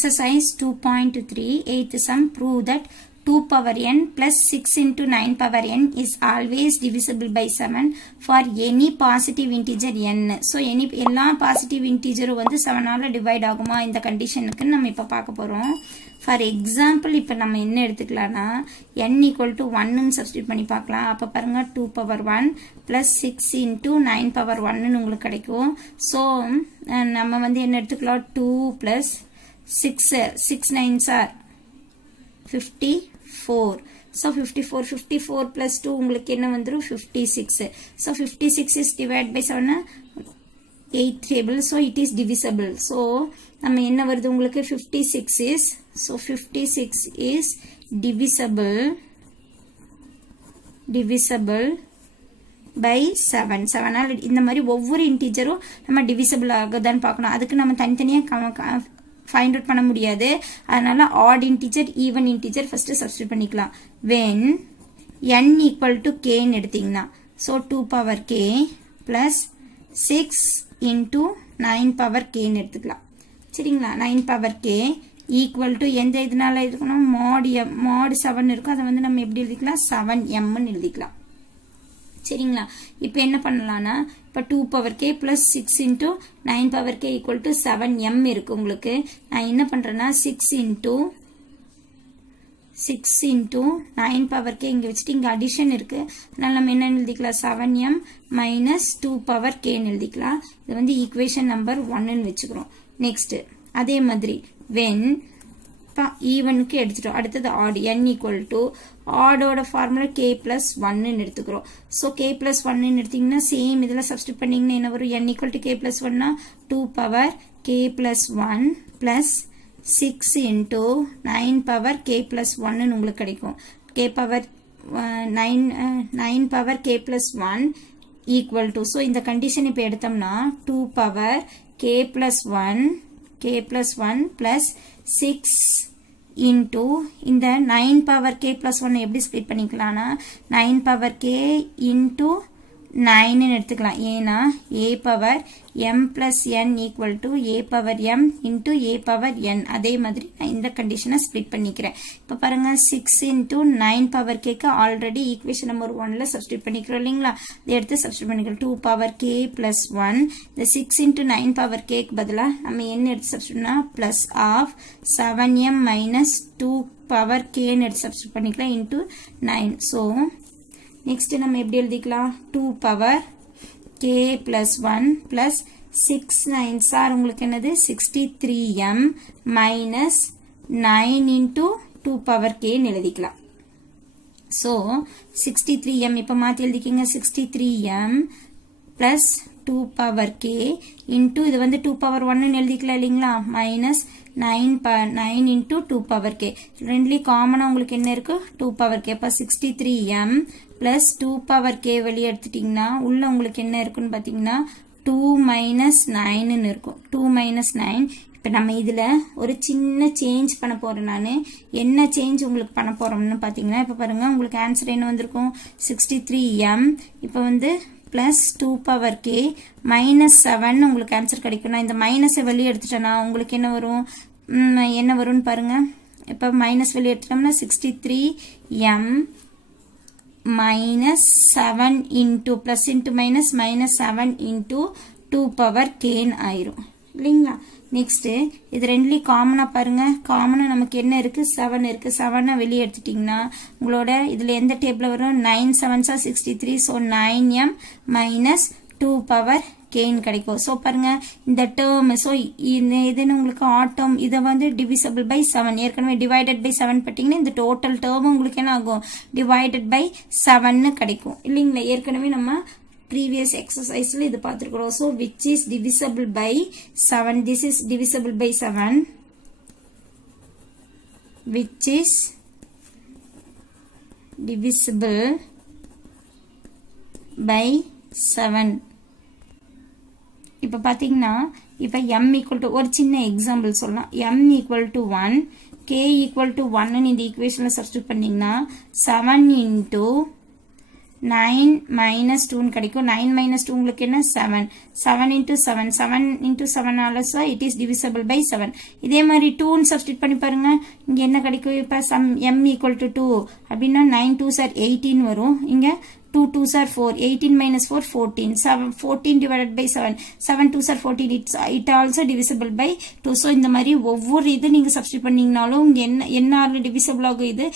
Exercise 2.3 8th sum prove that 2 power n plus 6 into 9 power n is always divisible by 7 for any positive integer n. So any எல்லா positive integer வந்து 7 ஆல divide ஆகுமா இந்த கண்டிஷனுக்கு நம்ம இப்ப பார்க்க போறோம். For example இப்ப நம்ம என்ன எடுத்துக்கலாம்னா n equal to 1 ன்னு சப்ஸ்டிட்யூட் பண்ணி பார்க்கலாம். அப்ப பாருங்க 2 power 1 plus 6 into 9 power 1 ன்னு உங்களுக்கு கிடைக்கும். So நம்ம வந்து என்ன எடுத்துக்கலாம் 2 plus 6 nines are 54. So 54 plus 2 உங்களுக்கு என்ன வந்துரும் 56. So 56 is divided by 7 8 table. So it is divisible. So நம்ம என்ன வருது உங்களுக்கு 56 is. So 56 is divisible by 7. 7 all இந்த மாதிரி ஒவ்வொரு இன்டிஜரும் நம்ம divisible ஆகுதான்னு பார்க்கணும். அதுக்கு நம்ம தனித்தனியா find out பண்ண முடியாது. அதனால odd integer even integer first substitute பண்ணிக்கலாம். When n equal to k ன்னு எடுத்தீங்கன்னா so 2 power k plus 6 into 9 power k ன்னு எடுத்துக்கலாம். சரிங்களா 9 power k equal to எந்த இதனால இருக்கணும் mod 7 இருக்கும். அதை வந்து நம்ம எப்படி எழுதிக்கலாம் 7m ன்னு எழுதிக்கலாம். சரிங்களா இப்போ என்ன பண்ணலாம்னா இப்ப 2 power k plus 6 into 9 power k equal to 7m இருக்கு உங்களுக்கு. நான் என்ன பண்றேன்னா 6 into 9 power k இங்க வச்சிட்டு இங்க அடிஷன் இருக்கு. அதனால நம்ம என்ன எழுதிக்கலாம் 7m minus 2 power k ன்னு எழுதிக்கலாம். இது வந்து ஈக்குவேஷன் நம்பர் 1 ன்னு வெச்சுக்கிறோம். நெக்ஸ்ட் அதே மாதிரி when ஈவனுக்கு எடுத்துட்டோம். அடுத்தது odd n equal to odd ஓட ஃபார்முலா k plus 1 ன்னு எடுத்துக்கிறோம். so k plus 1 ன்னு எடுத்தீங்கன்னா சேம் இதெல்லாம் சப்ஸ்டிட்யூட் பண்ணீங்கன்னா என்ன வரும் n equal to k plus 1 னா 2 power k plus 1 plus 6 into 9 power k plus 1 ன்னு உங்களுக்கு கிடைக்கும். k power 9 power k plus 1 equal to so இந்த கண்டிஷன் இப்ப எடுத்தோம்னா 2 power k plus 1 plus 6 into இந்த 9 power k plus 1 எப்படி ஸ்ப்ளிட் பண்ணிக்கலாம்னா 9 power k into 9 ன்னு எடுத்துக்கலாம். ஏனா a power m plus n equal to a power m into a power n. அதே மாதிரி நான் இந்த கண்டிஷனை ஸ்ப்ளிட் பண்ணிக்கிறேன். இப்ப பாருங்க 6 into 9 power k க்கு ஆல்ரெடி ஈக்குவேஷன் நம்பர் 1 ல சப்ஸ்டிட்யூட் பண்ணிக்கிறோம் இல்லீங்களா. இத எடுத்து சப்ஸ்டிட்யூட் பண்ணிக்கிறோம் 2 power k plus 1 இந்த 6 into 9 power k க்கு பதிலா நம்ம என்ன எடுத்து சப்ஸ்டிட்யூட்னா plus of 7m minus 2 power k ன்னு எடுத்து சப்ஸ்டிட்யூட் பண்ணிக்கலாம் into 9. so next நம்ம எப்படி எழுதிக்கலாம் 2 power k plus 1 plus 6 9s are உங்களுக்கு என்னது 63m minus 9 into 2 power k ன்னு எழுதிக்கலாம். so 63m இப்ப மாத்தி எழுதிக்கங்க 63m plus 2 power k into இது வந்து 2 power 1 ன்னு எழுதிக்கலாம் இல்லீங்களா minus 9 into 2 power k. ரெண்டுலி காமனா உங்களுக்கு என்ன இருக்கு 2 power k. அப்ப 63m plus 2 power k வெளிய எடுத்துட்டீங்கன்னா உள்ள உங்களுக்கு என்ன இருக்குன்னு பாத்தீங்கன்னா 2 minus 9 ன்னு இருக்கும். 2 minus 9. இப்ப நம்ம இதுல ஒரு சின்ன சேஞ்ச் பண்ண போறேன் நானு. என்ன சேஞ்ச் உங்களுக்கு பண்ண போறோம்னு பாத்தீங்கன்னா இப்ப பாருங்க உங்களுக்கு ஆன்சர் என்ன வந்திருக்கும் 63m இப்ப வந்து plus 2 power k minus 7 உங்களுக்கு ஆன்சர் கிடைக்கும். நான் இந்த மைனஸை வெளிய எடுத்துட்டேனா உங்களுக்கு என்ன வரும்னு பாருங்க. இப்ப மைனஸ் வெளிய எடுத்துட்டோம்னா 63m minus 7 into plus into minus 7 into 2 power k ஆயிரும் இல்லீங்களா. நெக்ஸ்ட் இது ரெண்டுலி காமனா பாருங்க. காமனா நமக்கு என்ன இருக்கு 7 இருக்கு. 7 வெளிய எடுத்துட்டீங்கன்னா உங்களோட இதுல எந்த டேபிள்ல வரும் 9 7s are 63. so 9m minus 2 power k ன்னு கிடைக்கும். சோ பாருங்க இந்த டேர்ம் சோ இதுன்னு உங்களுக்கு ஆட் டேர்ம் இத வந்து divisible by 7 ஏற்கனவே divided by 7 பட்டிங்கன்னா இந்த டோட்டல் டேர்ம் உங்களுக்கு என்ன ஆகும் divided by 7 ன்னு கிடைக்கும் இல்லீங்களா. ஏற்கனவே நம்ம previous exercise ல இது பார்த்திருக்கிறோம். so which is divisible by 7. this is divisible by 7 which is divisible by 7. இப்ப பாத்தீங்கன்னா இப்ப m equal to ஒரு சின்ன எக்ஸாம்பிள் சொல்லலாம். m equal to 1 k equal to 1 ன்னு இந்த ஈக்குவேஷன்ல சப்ஸ்டிட்யூட் பண்ணீங்கன்னா 7 into 9 minus 2 கிடைக்கும் 9 minus 2 உங்களுக்கு என்ன 7 7 into 7 7 into 7 also it is divisible by 7 இதே மாதிரி 2 substitute பண்ணி பாருங்க இங்க என்ன கிடைக்கும் இப்ப sum m equal to 2 அப்படின்னா 9 2s are 18 வரும் இங்க 2 2s are 4 18 minus 4 14 14 divided by 7 7 2s are 14 it also divisible by 2 so இந்த மாதிரி ஒவ்வொரு இது நீங்க substitute பண்ணீங்கனாலும் இங்க என்ன ஆல divisible ஆகும் இது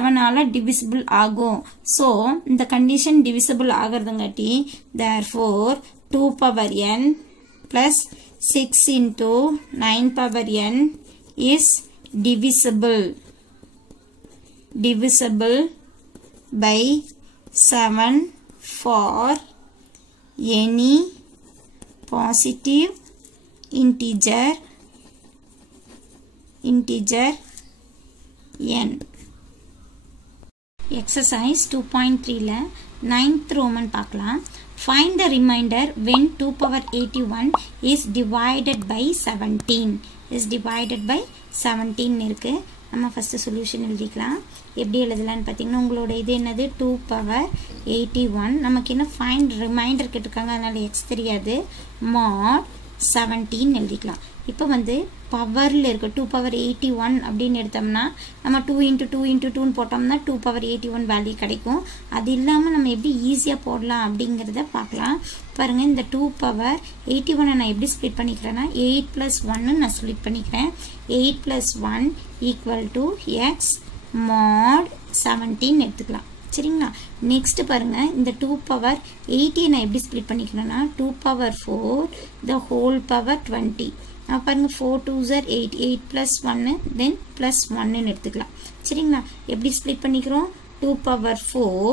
7 ஆல divisible ஆகும் so இந்த condition divisible ஆகிறதுங்காட்டி therefore 2 power n plus 6 into 9 power n is divisible by 7 for any positive integer n. Exercise 2.3 ல 9th Roman பார்க்கலாம். Find the remainder when 2 power 81 is divided by 17 இருக்கு. நம்ம first solution எழுதிக்கலாம். எப்படி எழுதலாம்னு பாத்தீங்கன்னா உங்களோட இது என்னது 2 பவர் 81 நமக்கு என்ன ஃபைண்ட் ரிமைண்டர் கேட்டிருக்காங்க அதனால x தெரியாது mod 17 எழுதிக்கலாம். இப்போ வந்து பவர்ல இருக்கு 2 பவர் 81 அப்படினு எடுத்தோம்னா நம்ம 2 into 2 into 2 ன்னு போட்டோம்னா 2 பவர் 81 வேல்யூ கிடைக்கும். அது இல்லாம நம்ம எப்படி ஈஸியா போடலாம் அப்படிங்கறத பார்க்கலாம். பாருங்க இந்த 2 பவர் 81 நான் எப்படி ஸ்ப்ளிட் பண்ணிக்கிறேன்னா 8 + 1 நான் ஸ்ப்ளிட் பண்ணிக்கிறேன். 8 + 1 = x mod 17 எடுத்துக்கலாம். சரிங்களா? நெக்ஸ்ட் பாருங்க இந்த 2 பவர் 80 நான் எப்படி split பண்ணிக்கிறேன்னா 2 power 4 the whole power 20. பாருங்க 4 2s are 8 8 + 1 then + 1 ன்னு எடுத்துக்கலாம். சரிங்களா? எப்படி ஸ்ப்ளிட் பண்ணிக்கிறோம் 2 பவர் 4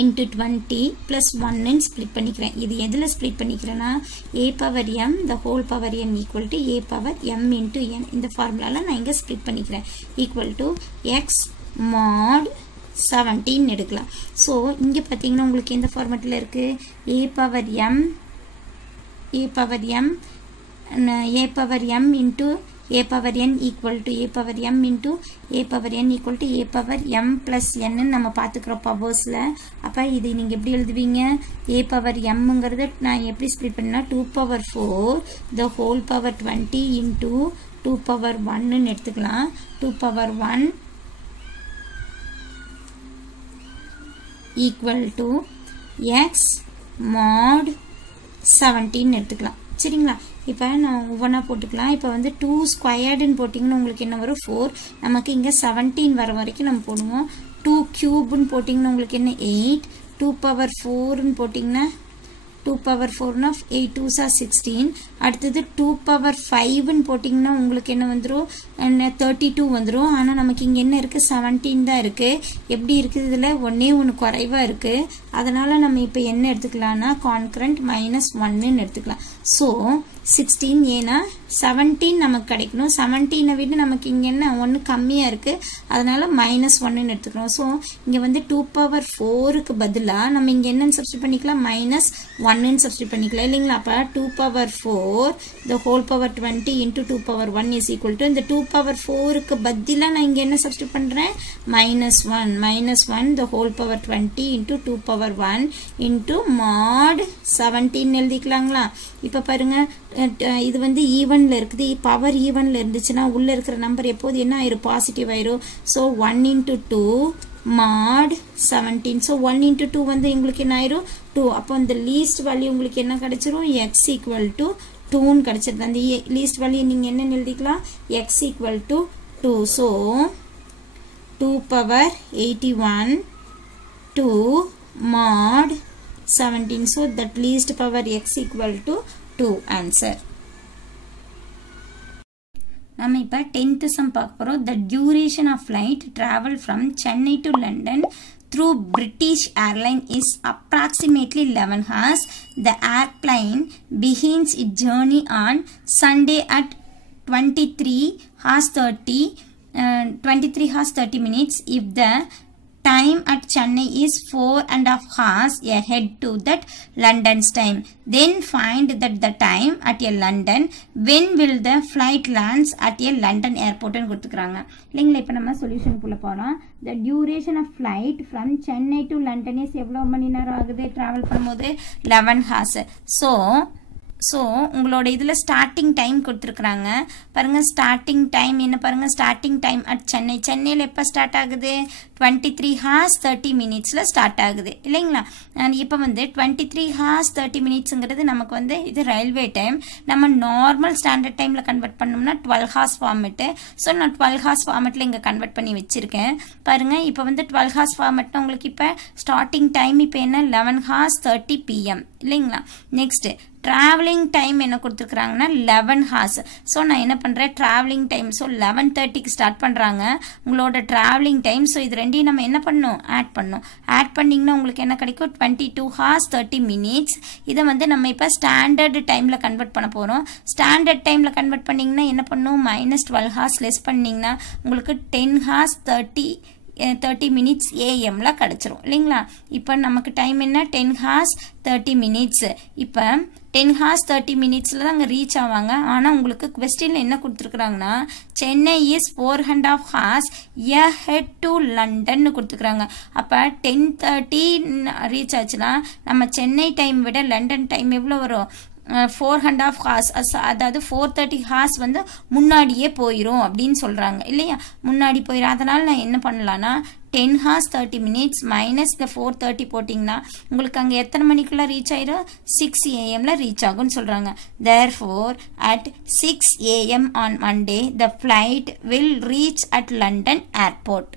into 20 + 1 ன்னு ஸ்ப்ளிட் பண்ணிக்கிறேன். இது எதுல split பண்ணிக்கிறேன்னா a power m the whole power n equal to a power m into n இந்த ஃபார்முலால நான் இங்க ஸ்ப்ளிட் பண்ணிக்கிறேன் equal to x mod 17 எடுக்கலாம். சோ இங்க பாத்தீங்கன்னா உங்களுக்கு இந்த ஃபார்மட்ல இருக்கு a power m into a power n equal to a power m into a power n equal to a power m plus n நம்ம பாத்துக்கிறோம் பவர்ஸ்ல. அப்ப இது நீங்க எப்படி எழுதுவீங்க a power m ங்கறது நான் எப்படி ஸ்ப்ளிட் பண்ணா 2 power 4 the whole power 20 into 2 power 1 ன்னு எடுத்துக்கலாம். 2 power 1 equal to x mod 17 எடுத்துக்கலாம். சரிங்களா? இப்போ நான் ஒவ்வொன்றா போட்டுக்கலாம். இப்போ வந்து 2 ஸ்கொயர்டுன்னு போட்டிங்கன்னா உங்களுக்கு என்ன வரும் 4 நமக்கு இங்கே 17 வர வரைக்கும் நம்ம போடுவோம். 2 கியூப்னு போட்டிங்கன்னா உங்களுக்கு என்ன 8 2 பவர் 4ன்னு போட்டிங்கன்னா 2 பவர் 4னா 8 2s are 16 அடுத்தது 2 பவர் 5ன்னு போட்டிங்கன்னா உங்களுக்கு என்ன வந்துரும் 32 வந்துரும். ஆனா நமக்கு இங்க என்ன இருக்கு 17 தான் இருக்கு. எப்படி இருக்கு இதுல ஒண்ணே ஒன்னு குறைவா இருக்கு. அதனால நம்ம இப்போ என்ன எடுத்துக்கலாம்னா கான்கரண்ட் -1 ன்னு எடுத்துக்கலாம். சோ 16 ஏனா 17 நமக்கு கிடைக்கணும். 17 விட நமக்கு இங்க என்ன 1 கம்மியா இருக்கு. அதனால -1 ன்னு எடுத்துக்கிறோம். சோ இங்க வந்து 2 பவர் 4 க்கு பதிலா நம்ம இங்க என்ன சப்ஸ்டிட்யூட் பண்ணிக்கலாம் -1 ன்னு சப்ஸ்டிட்யூட் பண்ணிக்கலாம் இல்லீங்களா? அப்ப 2 power 4 the whole power 20 into 2 power 1 is equal to இந்த 2 பவர் 4 க்கு பதிலா நான் இங்க என்ன சப்ஸ்டிட்யூட் பண்றேன் -1 the whole power 20 into 2 power 1 into mod 17 எழுதிக்கலாங்களா? இப்ப பாருங்க இது வந்து ஈவன்ல இருக்குது. பவர் ஈவன்ல இருந்துச்சுன்னா உள்ள இருக்கிற நம்பர் எப்போது என்ன ஆயிரும் பாசிட்டிவ் ஆயிரும். So 1 into 2 mod 17. so 1 into 2 வந்து உங்களுக்கு என்ன ஆயிரும் 2. அப்போ அந்த லீஸ்ட் வேல்யூ உங்களுக்கு என்ன கிடைச்சிரும் x equal to 2 ன்னு கிடைச்சிருது. அந்த லீஸ்ட் வேல்யூ நீங்க என்ன எழுதிக்கலாம் x equal to 2. so 2 power 81 2 mod 17. so that least power x equal to 2 answer. நம்ம இப்ப 10th sum பார்க்க போறோம். The duration of flight travel from Chennai to London through British Airline is approximately 11 hours. The airplane begins its journey on Sunday at 23 hours 30 minutes. If the time at Chennai is 4.5 hours ahead to that London's time. Then find that the time at a London, when will the flight lands at a London airport ன்னு கொடுத்துக்கிறாங்க இல்லைங்களா. இப்போ நம்ம சொல்யூஷனுக்குள்ளே போகிறோம். The duration of flight from Chennai to London is எவ்வளோ மணி நேரம் ஆகுது travel பண்ணும்போது 11 hours. ஸோ உங்களோட இதில் ஸ்டார்டிங் டைம் கொடுத்துருக்குறாங்க பாருங்கள். ஸ்டார்டிங் டைம் என்ன பாருங்கள், ஸ்டார்டிங் டைம் அட் சென்னையில் எப்போ ஸ்டார்ட் ஆகுது 23 hours 30 minutesல ஸ்டார்ட் ஆகுது இல்லைங்களா. இப்போ வந்து 23 hours 30 minutesங்கிறது நமக்கு வந்து இது ரயில்வே டைம். நம்ம நார்மல் ஸ்டாண்டர்ட் டைமில் கன்வெர்ட் பண்ணோம்னா 12 hours ஃபார்மெட்டு. ஸோ நான் 12 hours ஃபார்மெட்டில் இங்கே கன்வெர்ட் பண்ணி வச்சுருக்கேன் பாருங்கள். இப்போ வந்து 12 hours ஃபார்மெட்னா உங்களுக்கு இப்போ ஸ்டார்டிங் டைம் இப்போ என்ன 11 hours 30 PM இல்லைங்களா. நெக்ஸ்ட்டு ட்ராவலிங் டைம் என்ன கொடுத்துருக்குறாங்கன்னா 11 hours. ஸோ நான் என்ன பண்ணுறேன் ட்ராவலிங் டைம். ஸோ 11:30க்கு ஸ்டார்ட் பண்ணுறாங்க உங்களோட ட்ராவலிங் டைம். ஸோ இது ரெண்டையும் நம்ம என்ன பண்ணணும் ஆட் பண்ணணும். ஆட் பண்ணிங்கன்னா உங்களுக்கு என்ன கிடைக்கும் 22 hours 30 minutes. இதை வந்து நம்ம இப்போ ஸ்டாண்டர்டு டைமில் கன்வெர்ட் பண்ண போகிறோம். ஸ்டாண்டர்ட் டைமில் கன்வெர்ட் பண்ணிங்கன்னா என்ன பண்ணணும் -12 hours லெஸ் பண்ணிங்கன்னா உங்களுக்கு 10 hours 30 minutes AM கிடச்சிரும் இல்லைங்களா. இப்போ நமக்கு டைம் என்ன 10 hours 30 minutes. இப்போ 10 hours 30 minutesல தான் அங்கே ரீச் ஆவாங்க. ஆனால் உங்களுக்கு கொஸ்டினில் என்ன கொடுத்துருக்குறாங்கன்னா Chennai is 4.5 hours ahead to London கொடுத்துருக்குறாங்க. அப்போ 10:30 ரீச் ஆச்சுன்னா நம்ம சென்னை டைம் விட லண்டன் டைம் எவ்வளோ வரும் 4.5 hours. அதாவது 4:30 hours வந்து முன்னாடியே போயிடும் அப்படின்னு சொல்கிறாங்க இல்லையா. முன்னாடி போயிடும். அதனால் நான் என்ன பண்ணலான்னா 10 hours 30 minutes மைனஸ் இந்த 4:30 போட்டிங்கன்னா உங்களுக்கு அங்கே எத்தனை மணிக்குள்ளே ரீச் ஆயிடும் 6 AM ரீச் ஆகும்னு சொல்கிறாங்க. Therefore at 6 AM on Monday the flight will reach at London airport.